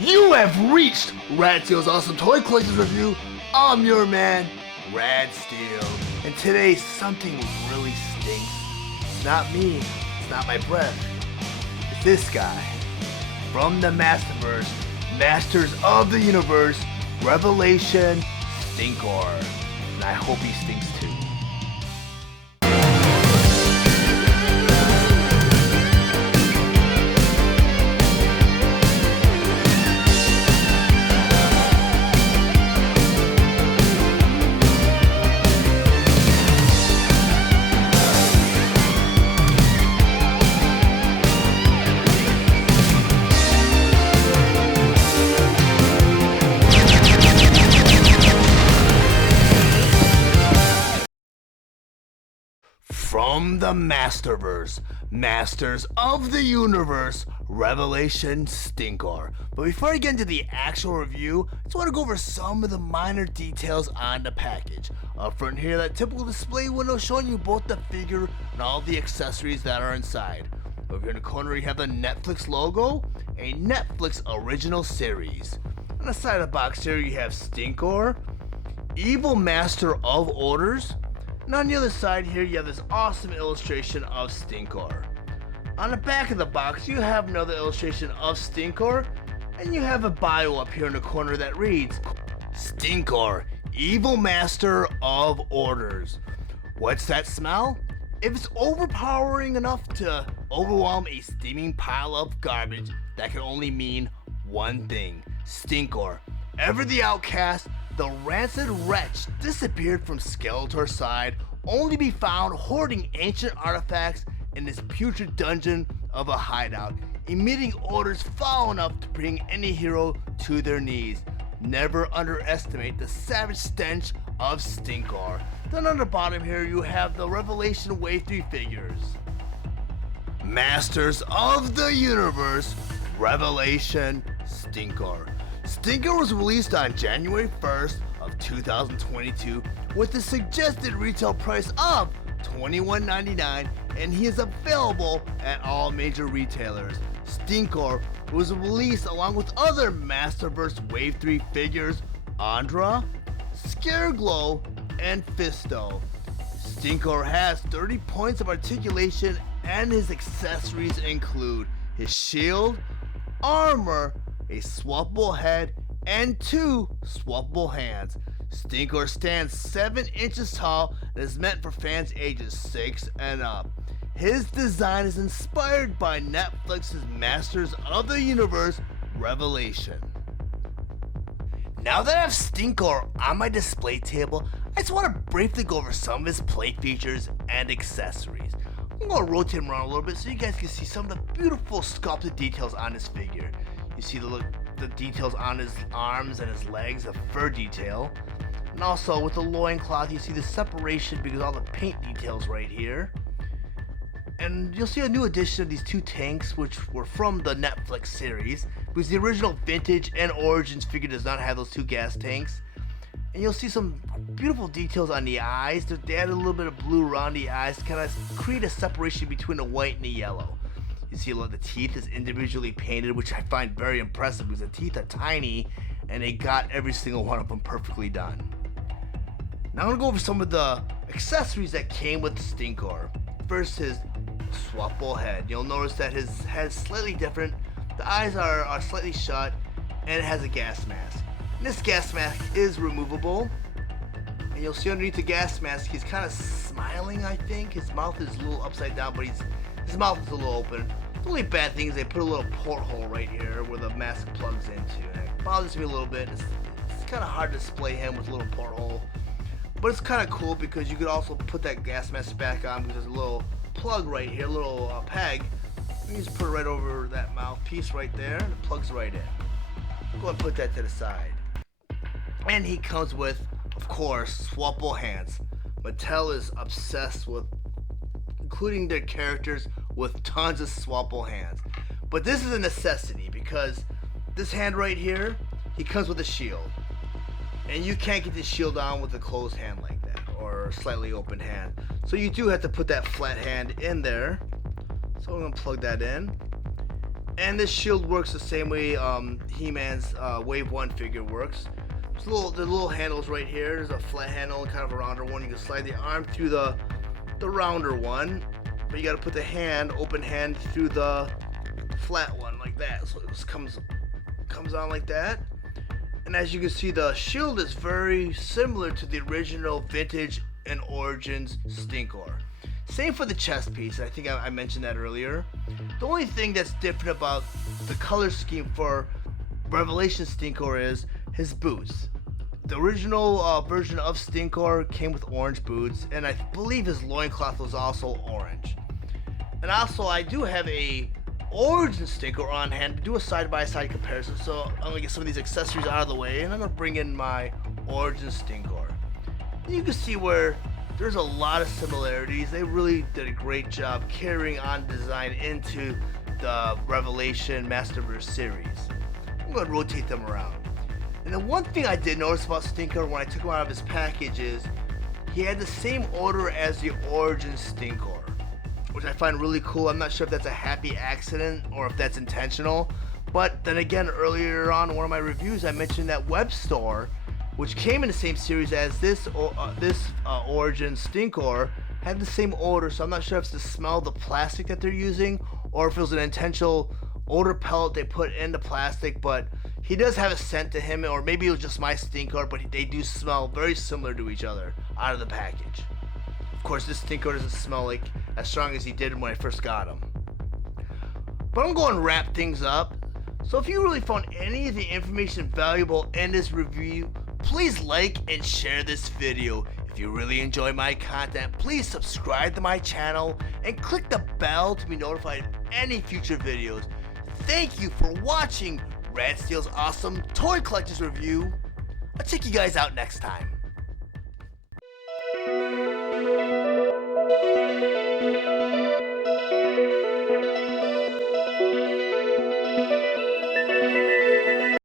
You have reached Rad Steel's Awesome Toy Collectors Review. I'm your man, Rad Steel. And today something really stinks. It's not me, it's not my breath. It's this guy. From the Masterverse, Masters of the Universe, Revelation Stinkor. And I hope he stinks too. From the Masterverse, Masters of the Universe, Revelation Stinkor. But before I get into the actual review, I just want to go over some of the minor details on the package. Up front here, that typical display window showing you both the figure and all the accessories that are inside. Over here in the corner, you have the Netflix logo, a Netflix original series. On the side of the box here, you have Stinkor, Evil Master of Orders. And on the other side here, you have this awesome illustration of Stinkor. On the back of the box, you have another illustration of Stinkor, and you have a bio up here in the corner that reads, Stinkor, Evil Master of Orders. What's that smell? If it's overpowering enough to overwhelm a steaming pile of garbage, that can only mean one thing, Stinkor. Ever the outcast, the rancid wretch disappeared from Skeletor's side, only to be found hoarding ancient artifacts in this putrid dungeon of a hideout, emitting orders foul enough to bring any hero to their knees. Never underestimate the savage stench of Stinkor. Then on the bottom here, you have the Revelation Wave 3 figures. Masters of the Universe, Revelation Stinkor. Stinkor was released on January 1st of 2022 with a suggested retail price of $21.99, and he is available at all major retailers. Stinkor was released along with other Masterverse Wave 3 figures, Andra, Scareglow, and Fisto. Stinkor has 30 points of articulation, and his accessories include his shield, armor, a swappable head, and 2 swappable hands. Stinkor stands 7 inches tall and is meant for fans ages 6 and up. His design is inspired by Netflix's Masters of the Universe, Revelation. Now that I have Stinkor on my display table, I just want to briefly go over some of his play features and accessories. I'm going to rotate him around a little bit so you guys can see some of the beautiful sculpted details on his figure. You see the details on his arms and his legs, the fur detail. And also with the loincloth, you see the separation because of all the paint details right here. And you'll see a new addition of these 2 tanks, which were from the Netflix series, because the original Vintage and Origins figure does not have those 2 gas tanks. And you'll see some beautiful details on the eyes. They added a little bit of blue around the eyes to kind of create a separation between the white and the yellow. You see the teeth is individually painted, which I find very impressive because the teeth are tiny and they got every single one of them perfectly done. Now I'm going to go over some of the accessories that came with Stinkor. First, his swappable head. You'll notice that his head's slightly different. The eyes are slightly shut, and it has a gas mask. And this gas mask is removable. And you'll see underneath the gas mask, he's kind of smiling, I think. His mouth is a little upside down, but his mouth is a little open. The only bad thing is they put a little porthole right here where the mask plugs into. And it bothers me a little bit. It's kind of hard to display him with a little porthole. But it's kind of cool because you could also put that gas mask back on because there's a little plug right here, a little peg. You just put it right over that mouthpiece right there and it plugs right in. Go and put that to the side. And he comes with, of course, swappable hands. Mattel is obsessed with including their characters with tons of swappable hands. But this is a necessity because this hand right here, he comes with a shield. And you can't get the shield on with a closed hand like that or a slightly open hand. So you do have to put that flat hand in there. So I'm going to plug that in. And this shield works the same way He-Man's Wave 1 figure works. The little handles right here. There's a flat handle and kind of a rounder one. You can slide the arm through the rounder one, but you got to put the open hand through the flat one like that. So it just comes on like that. And as you can see, the shield is very similar to the original Vintage and Origins Stinkor. Same for the chest piece. I think I mentioned that earlier. The only thing that's different about the color scheme for Revelation Stinkor is his boots. The original version of Stinkor came with orange boots, and I believe his loincloth was also orange. And also, I do have a Origin Stinkor on hand to do a side-by-side comparison, so I'm going to get some of these accessories out of the way, and I'm going to bring in my Origin Stinkor. And you can see where there's a lot of similarities. They really did a great job carrying on design into the Revelation Masterverse series. I'm going to rotate them around. And the one thing I did notice about Stinkor when I took him out of his package is he had the same order as the Origin Stinkor, which I find really cool. I'm not sure if that's a happy accident or if that's intentional. But then again, earlier on in one of my reviews, I mentioned that Web Store, which came in the same series as this Origin Stinkor, had the same odor. So I'm not sure if it's the smell of the plastic that they're using or if it was an intentional odor pellet they put in the plastic. But he does have a scent to him, or maybe it was just my Stinkor, but they do smell very similar to each other out of the package. Of course, this Stinkor doesn't smell like as strong as he did when I first got him. But I'm going to wrap things up. So if you really found any of the information valuable in this review, please like and share this video. If you really enjoy my content, please subscribe to my channel and click the bell to be notified of any future videos. Thank you for watching Radsteel's awesome toy collectors review. I'll check you guys out next time.